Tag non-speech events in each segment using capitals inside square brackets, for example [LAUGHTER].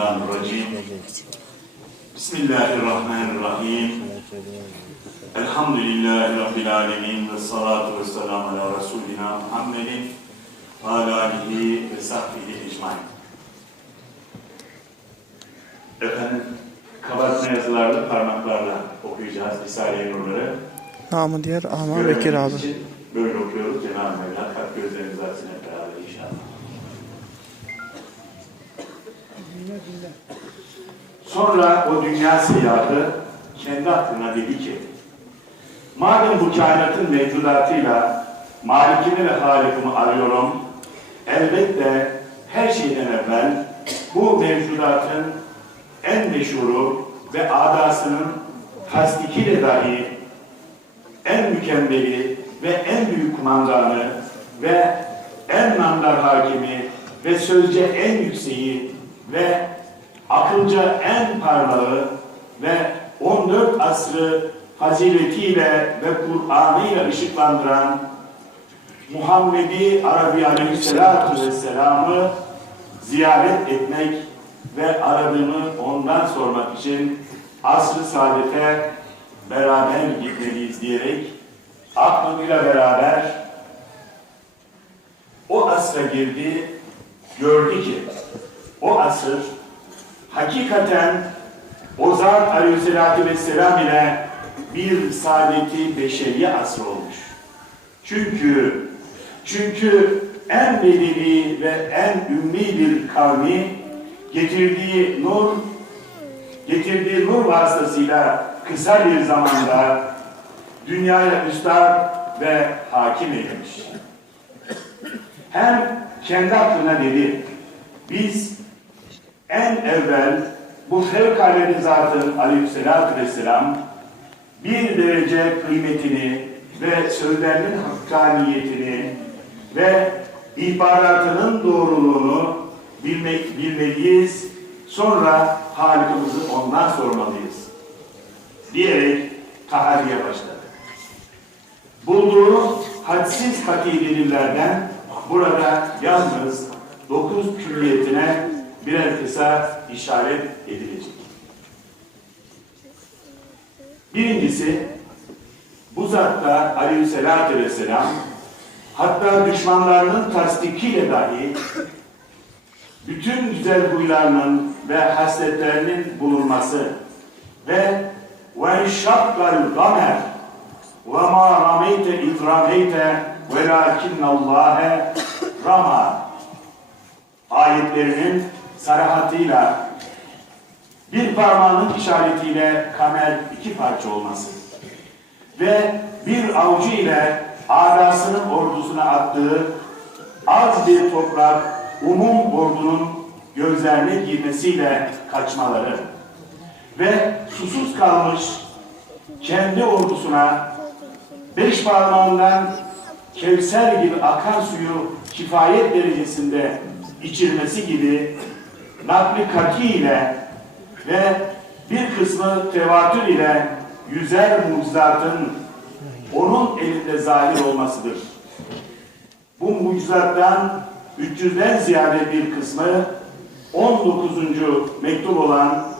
Mineşşeytanirracim. Bismillahirrahmanirrahim. Elhamdülillahi Rabbil alemin ve salatu ve selamu ala Resulina Muhammedin ve ala alihi ve sahbihi ecmain. Efendim, kabartma yazılarla parmaklarla okuyacağız Risale-i Nurları. Namı diğer Görevimiz Bekir abi. Böyle okuyoruz. Cenab-ı Mevla kalp gözlerimizi açsın hep Sonra o dünya seyyahı kendi aklına dedi ki, madem bu kainatın mevcudatıyla malikini ve halikimi arıyorum, elbette her şeyden evvel bu mevcudatın en meşhuru ve adasının tasdikiyle dahi en mükemmeli ve en büyük kumandanı ve en namdar hakimi ve sözce en yükseği ve akılca en parlağı ve 14 asrı faziletiyle ve Kur'an'ıyla ışıklandıran Muhammedi Arabi Aleyhisselatü Vesselam'ı ziyaret etmek ve aradığımı ondan sormak için asr-ı saadete beraber gitmeliyiz diyerek aklıyla beraber o asra girdi, gördü ki o asır hakikaten o zat aleyhissalatü vesselam ile bir saadeti beşeriye asrı olmuş. Çünkü çünkü en belirli ve en ümmi bir kavmi getirdiği nur getirdiği nur vasıtasıyla kısa bir zamanda dünyaya üstad ve hakim eylemiş. Hem kendi aklına dedi, biz en evvel bu fevkalade zatın aleyhissalatü vesselam bir derece kıymetini ve sözlerinin hakkaniyetini ve ihbaratının doğruluğunu bilmek, bilmeliyiz. Sonra Halikimizi ondan sormalıyız. Diyerek tahariye başladı. Bulduğu hadsiz delillerden burada yalnız dokuz külliyetine birer kısa işaret edilecek. Birincisi, bu zatta aleyhissalatü vesselam hatta düşmanlarının tasdikiyle dahi bütün güzel huylarının ve hasletlerinin bulunması ve şakkal gamer ve ma rameyte iz rameyte velakinnallâhe rama ayetlerinin sarahatıyla bir parmağının işaretiyle kamer iki parça olması ve bir avucu ile adasının ordusuna attığı az bir toprak umum ordunun gözlerine girmesiyle kaçmaları ve susuz kalmış kendi ordusuna beş parmağından Kevser gibi akan suyu kifayet derecesinde içirmesi gibi nakli kaki ile ve bir kısmı tevatür ile yüzer mucizatın onun elinde zahir olmasıdır. Bu mucizattan 300'den ziyade bir kısmı 19. mektup olan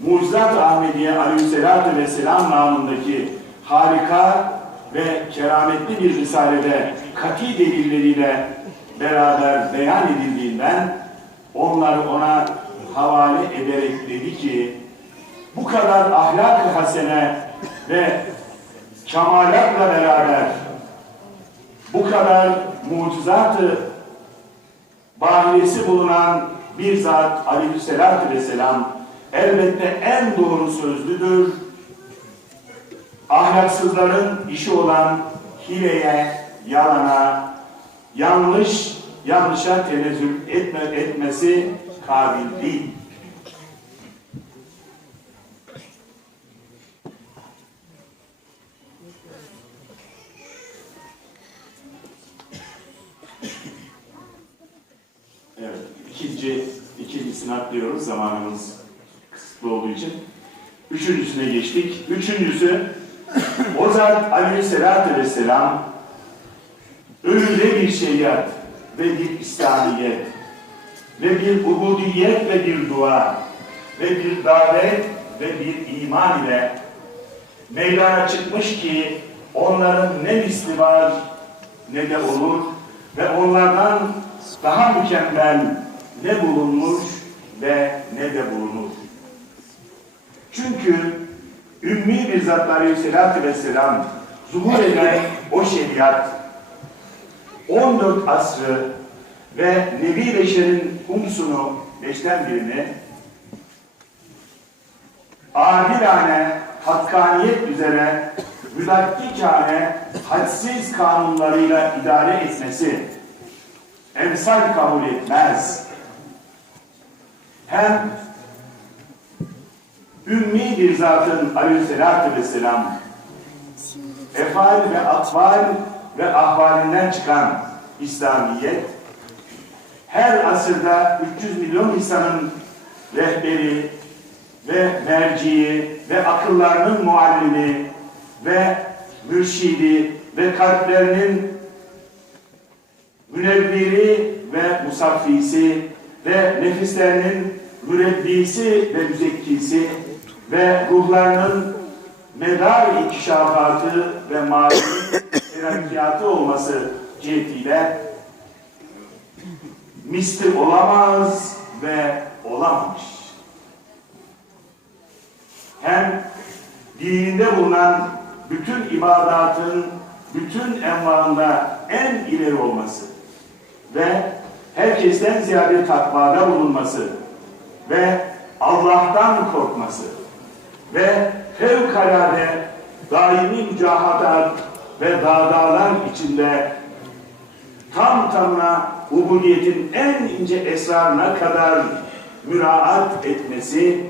Mucizat-ı Ahmediye Aleyhisselatü Vesselam namındaki harika ve kerametli bir risalede kati delilleriyle beraber beyan edildiğinden onları ona havale ederek dedi ki bu kadar ahlak-ı hasene ve kemalatla beraber bu kadar mucizat-ı bahiresi bulunan bir zat aleyhissalatü vesselam elbette en doğru sözlüdür. Ahlaksızların işi olan hileye, yalana, yanlış, yanlışa tenezzül etme, etmesi kabil değil. Evet, ikinci, ikincisini atlıyoruz zamanımız kısıtlı olduğu için. Üçüncüsüne geçtik. Üçüncüsü, o zat aleyhissalatü vesselam öyle bir şeriat ve bir İslamiyet ve bir ubudiyet ve bir dua ve bir davet ve bir iman ile meydana çıkmış ki onların ne misli var ne de olur ve onlardan daha mükemmel ne bulunmuş ve ne de bulunur. Çünkü ümmi bir zat aleyhissalatü vesselam zuhur eden o şeriat 14 asrı ve Nebi Beşer'in humsunu beşten birini adilane, hakkaniyet üzere müdakkikane, hadsiz kanunlarıyla idare etmesi emsal kabul etmez. Hem ümmi bir zatın aleyhissalatü vesselam efal ve atval ve ahvalinden çıkan İslamiyet her asırda 300 milyon insanın rehberi ve merciği ve akıllarının muallimi ve mürşidi ve kalplerinin münevviri ve musaffisi ve nefislerinin mürebbisi ve müzekkisi ve ruhlarının medar inkişafatı ve manevi terakkiyatı olması cihetiyle misli olamaz ve olamamış. Hem dininde bulunan bütün ibadatın bütün envaında en ileri olması ve herkesten ziyade takvada bulunması ve Allah'tan korkması ve fevkalade daimi mücahadat ve dağdağlar içinde tam tamına ubudiyetin en ince esrarına kadar müraat etmesi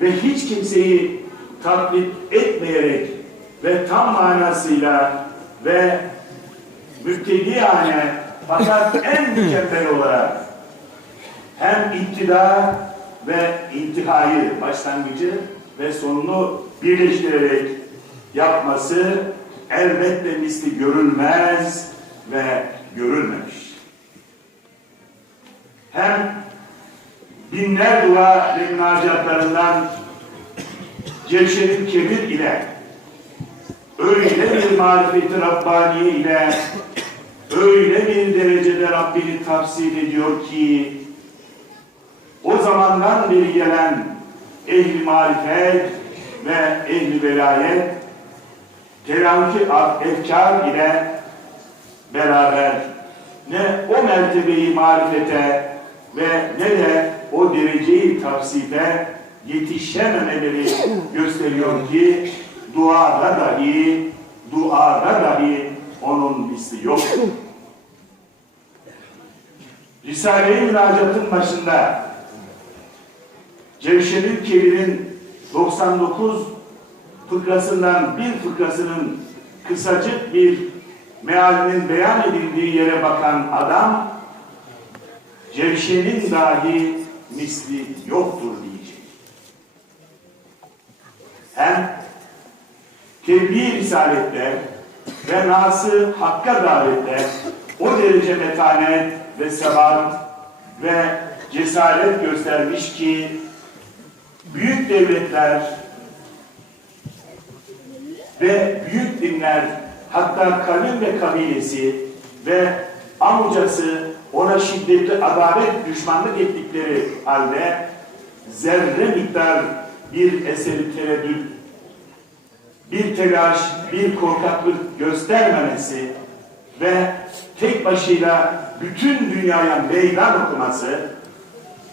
ve hiç kimseyi taklit etmeyerek ve tam manasıyla ve müptediyane fakat en [LAUGHS] mükemmel olarak hem iktidar ve intihayı, başlangıcı ve sonunu birleştirerek yapması elbette misli görülmez ve görülmemiş. Hem binler dua ve münacatlarından Cevşer'in kebir ile öyle bir marifeti Rabbaniye ile öyle bir derecede Rabbini tafsir ediyor ki o zamandan beri gelen ehli marifet ve ehli velayet terakki efkar ile beraber ne o mertebeyi marifete ve ne de o dereceyi tavsife yetişememeleri gösteriyor ki duada dahi duada dahi onun misli yok. Risale-i Münacat'ın başında Cevşerül Kebir'in 99 fıkrasından bir fıkrasının kısacık bir mealinin beyan edildiği yere bakan adam Cevşen'in dahi misli yoktur diyecek. Hem tebliğ risalette ve nası hakka davette o derece metanet ve sebat ve cesaret göstermiş ki büyük devletler ve büyük dinler hatta kavim ve kabilesi ve amcası ona şiddetli adalet düşmanlık ettikleri halde zerre miktar bir eseri tereddüt, bir telaş, bir korkaklık göstermemesi ve tek başıyla bütün dünyaya meydan okuması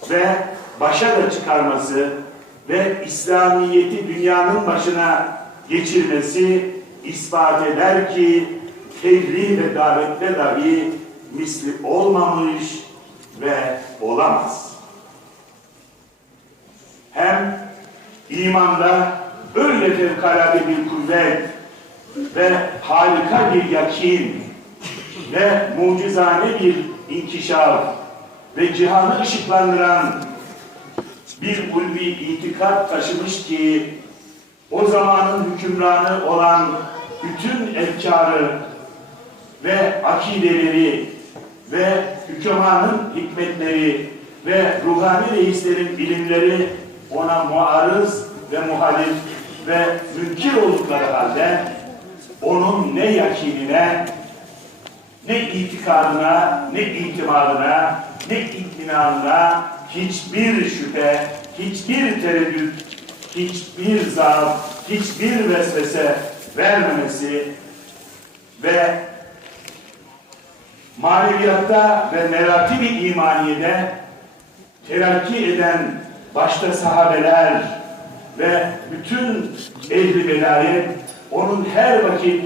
ve başa da çıkarması ve İslamiyet'i dünyanın başına geçirmesi ispat eder ki tebliğ ve davette dahi misli olmamış ve olamaz. Hem imanda öyle fevkalade bir kuvvet ve harika bir yakin ve mucizane bir inkişaf ve cihanı ışıklandıran bir ulvi itikat taşımış ki o zamanın hükümranı olan bütün efkarı ve akideleri ve hükümanın hikmetleri ve ruhani reislerin ilimleri ona muarız ve muhalif ve münkir oldukları halde onun ne yakinine, ne itikadına, ne itimadına, ne itminanına hiçbir şüphe, hiçbir tereddüt, hiçbir zaaf, hiçbir vesvese vermemesi ve maneviyatta ve meratibi imaniyede terakki eden başta sahabeler ve bütün ehli velayet onun her vakit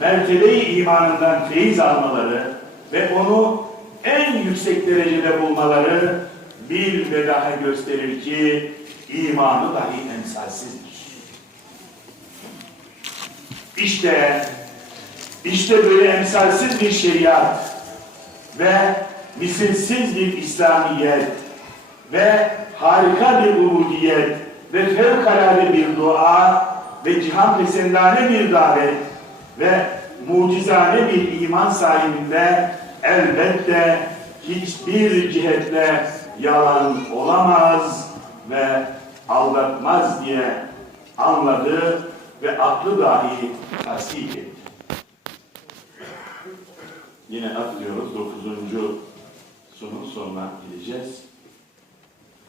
mertebe-i imanından feyiz almaları ve onu en yüksek derecede bulmaları bil ve daha gösterir ki imanı dahi emsalsizdir. İşte işte böyle emsalsiz bir şeriat ve misilsiz bir İslamiyet ve harika bir ubudiyet ve fevkalade bir dua ve cihan pesendane bir davet ve mucizane bir iman sahibinde elbette hiçbir cihetle yalan olamaz ve aldatmaz diye anladı ve aklı dahi tasdik etti. Yine atlıyoruz. Dokuzuncu sunun sonuna gideceğiz.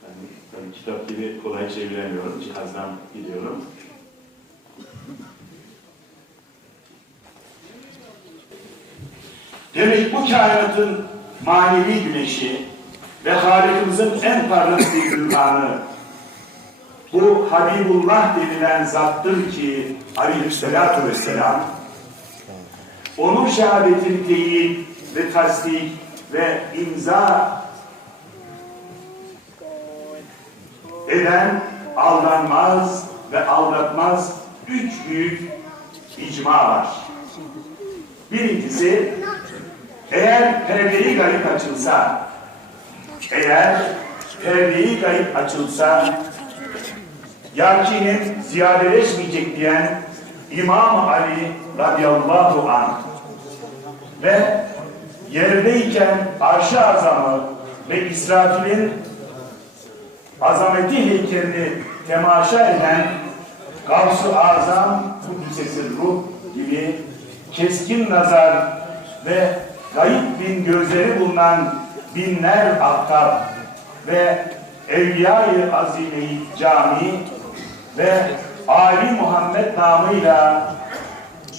Ben tabii kitap gibi kolay çeviremiyorum. Cihazdan gidiyorum. Demek bu kainatın manevi güneşi ve Halikimizin en parlak bir gülhanı bu Habibullah denilen zattır ki aleyhissalatu vesselam onun şehadetini teyit ve tasdik ve imza eden aldanmaz ve aldatmaz üç büyük icma var. Birincisi eğer perde-i gayb açılsa eğer perde-i gayb açılsa yakinin ziyadeleşmeyecek diyen İmam Ali radıyallahu anh ve yerdeyken arş-ı azamı ve İsrafil'in azameti heykelini temaşa eden Gavs-ı Azam Kudüs'esi ruh gibi keskin nazar ve gayip bin gözleri bulunan binler aktar ve Evliya-i Azime-i Cami ve Ali Muhammed namıyla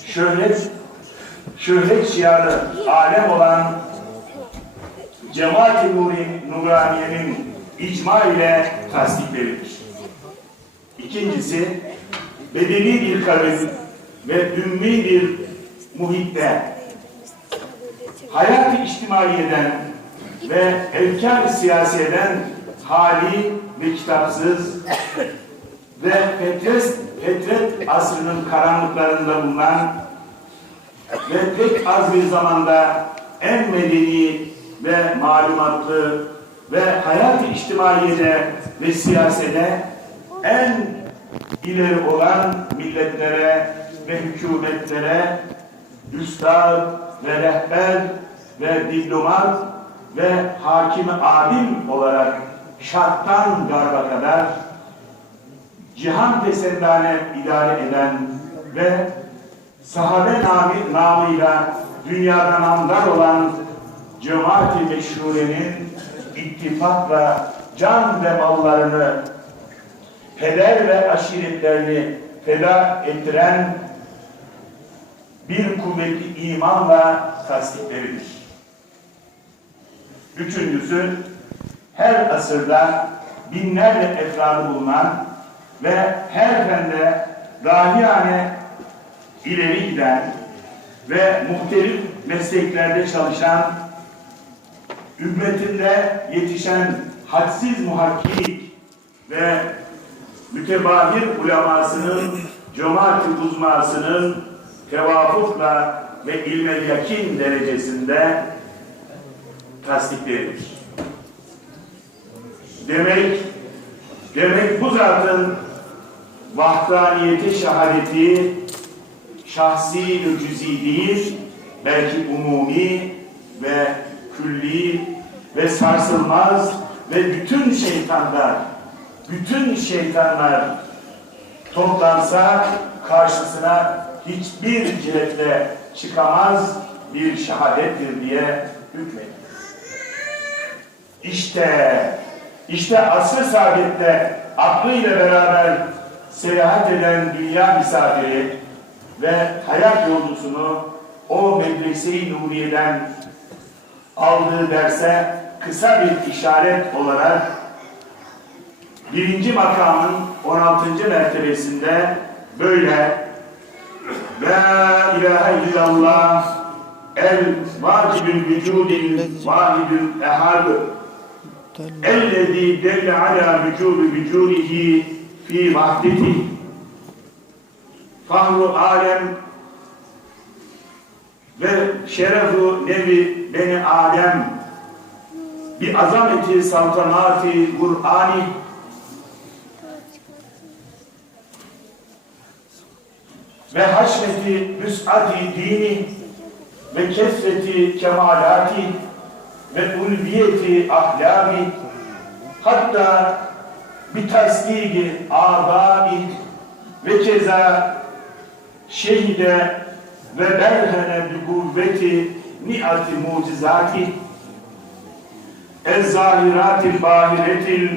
şöhret şöhret şiarı alem olan Cemaat-i Nuri- Nuraniye'nin icma ile tasdik verilir. İkincisi, bedeni bir kavim ve ümmi bir muhitte hayat-ı içtimaiyeden ve efkar siyasiden hali ve kitapsız ve fetret, fetret asrının karanlıklarında bulunan ve pek az bir zamanda en medeni ve malumatlı ve hayat-ı içtimaiyede ve siyasede en ileri olan milletlere ve hükümetlere üstad ve rehber ve diplomat ve hakim alim olarak şarttan garba kadar cihan pesendane idare eden ve sahabe nami, namıyla dünyadan andar olan cemaat-i meşhurenin ittifakla can ve mallarını peder ve aşiretlerini feda ettiren bir kuvvetli imanla tasdikleridir. Üçüncüsü, her asırda binlerce efradı bulunan ve her fende dahiyane ileri giden ve muhtelif mesleklerde çalışan, ümmetinde yetişen hadsiz muhakkik ve mütebahir ulemasının, cemaat-i uzmasının tevafukla ve ilme yakin derecesinde tasdikleridir. Demek, demek bu zatın vahdaniyeti şehadeti şahsi ve cüzi değil, belki umumi ve külli ve sarsılmaz ve bütün şeytanlar, bütün şeytanlar toplansa karşısına hiçbir cihetle çıkamaz bir şehadettir diye hükmediyor. İşte, işte asr saadette aklıyla beraber seyahat eden dünya misafiri ve hayat yolcusunu o medrese-i Nuriye'den aldığı derse kısa bir işaret olarak birinci makamın 16. mertebesinde böyle La ilahe illallah el vacibül vücudil vahidül ehad ellezî delle ala vücudu vücudihi fi vahdeti. Fahru alem ve şerefu nevi beni Adem bi azameti saltanati Kur'ani. Ve haşmeti müs'ati dini. Ve kesreti kemalati. Ve ulviyeti ahlami hatta bir tasdigi adai ve keza şehide ve berhene bi kuvveti ni'ati mucizati. El-zahiratil bahiretil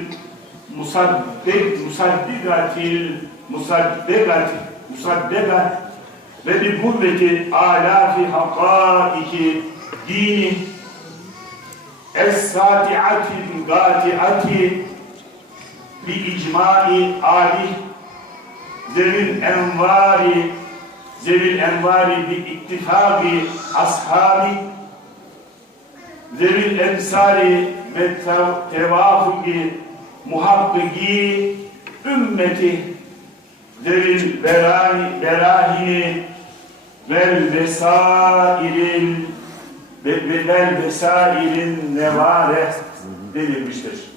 musaddik musaddigatil musaddigatil musaddiga ve bi kuvveti alafi hakaiki dini. Es-sati'atil gati'ati bi icma'i alih zevil envari zevil envari bi ittifaki ashabi zevil emsari ve tev- tevafuki muhakkiki ümmeti zevil berani berahini vel vesairil ve ve vel vesairin nevare denilmiştir.